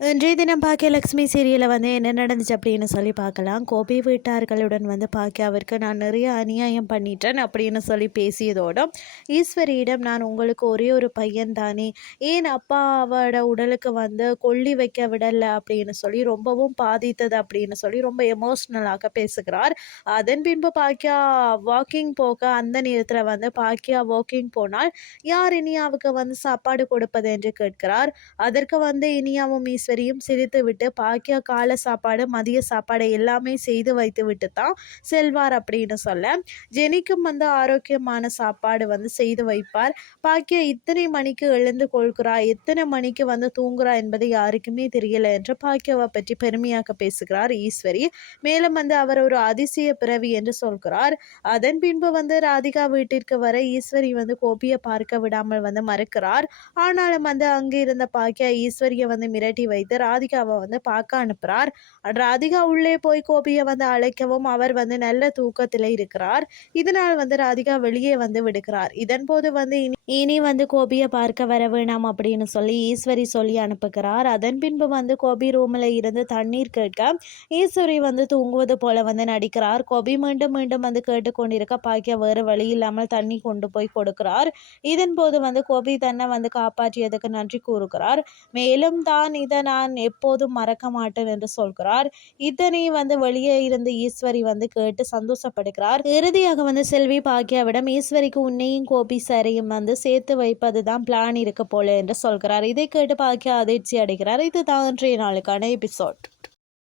இன்றைய தினம் பாக்கியலட்சுமி சீரியலில் வந்து என்ன நடந்துச்சு அப்படின்னு சொல்லி பார்க்கலாம். கோபி வீட்டார்களுடன் வந்து பாக்கியாவிற்கு நான் நிறைய அநியாயம் பண்ணிட்டேன் அப்படின்னு சொல்லி பேசியதோட ஈஸ்வரியிடம் நான் உங்களுக்கு ஒரே ஒரு பையன் தானே. ஏன் அப்பாவோட உடலுக்கு வந்து கொல்லி வைக்க விடலை? அப்படின்னு சொல்லி ரொம்பவும் பாதித்தது அப்படின்னு சொல்லி ரொம்ப எமோஷ்னலாக பேசுகிறார். அதன் பின்பு பாக்கியா வாக்கிங் போக அந்த நேரத்தில் வந்து பாக்கியா வாக்கிங் போனால் யார் இனியாவுக்கு வந்து சாப்பாடு கொடுப்பது? என்று கேட்கிறார். அதற்கு வந்து இனியாவும் ஈஸ்வரியும் சிரித்துவிட்டு பாக்கியா கால சாப்பாடு மதிய சாப்பாடு எல்லாமே செய்து வைத்து விட்டு தான் செல்வார் அப்படின்னு சொல்ல. ஜெனிக்கும் வந்து ஆரோக்கியமான சாப்பாடு வந்து செய்து வைப்பார். பாக்கியா இத்தனை மணிக்கு எழுந்து கொள்கிறா எத்தனை மணிக்கு வந்து தூங்குறா என்பது யாருக்குமே தெரியல என்று பாக்கியாவை பற்றி பெருமையாக பேசுகிறார் ஈஸ்வரி. மேலும் வந்து அவர் ஒரு அதிசய பிறவி என்று சொல்கிறார். அதன் பின்பு வந்து ராதிகா வீட்டிற்கு வர ஈஸ்வரி வந்து கோபியை பார்க்க விடாமல் வந்து மறுக்கிறார். ஆனாலும் வந்து அங்கே இருந்த பாக்கியா ஈஸ்வரியை வந்து மிரட்டி வைத்து ராதிகாவை வந்து பார்க்க அனுப்புகிறார் ராதிகா உள்ளே போய் கோபியை வந்து அழைக்கவும் அவர் வந்து நல்ல தூக்கத்தில் இருக்கிறார். இதனால் வந்து ராதிகா வெளியே வந்து விடுக்கிறார் இதன் போது வந்து இனி இனி வந்து கோபியை பார்க்க வர வேணாம் அப்படின்னு சொல்லி ஈஸ்வரி சொல்லி அனுப்புகிறார். அதன் பின்பு வந்து கோபி ரூமில் இருந்து தண்ணீர் கேட்க ஈஸ்வரி வந்து தூங்குவது போல வந்து நடிக்கிறார். கோபி மீண்டும் மீண்டும் வந்து கேட்டுக்கொண்டிருக்க பாக்கிய வேறு வழி இல்லாமல் தண்ணி கொண்டு போய் கொடுக்கிறார். இதன் போது வந்து கோபி தன்னை வந்து காப்பாற்றியதுக்கு நன்றி கூறுகிறார். மேலும் தான் இதன் நான் எப்போதும் மறக்க மாட்டேன் என்று சொல்கிறார். இதனை வந்து வெளியே இருந்து ஈஸ்வரி வந்து கேட்டு சந்தோஷப்படுகிறார். இறுதியாக வந்து செல்வி பாக்கியாவிடம் ஈஸ்வரிக்கு உன்னையும் கோபி சாரையும் வந்து சேர்த்து வைப்பது தான் பிளான் இருக்க போல என்று சொல்கிறார். இதை கேட்டு பாக்கியா அதிர்ச்சி அடைகிறார். இதுதான் இன்றைய நாளுக்கான எபிசோட்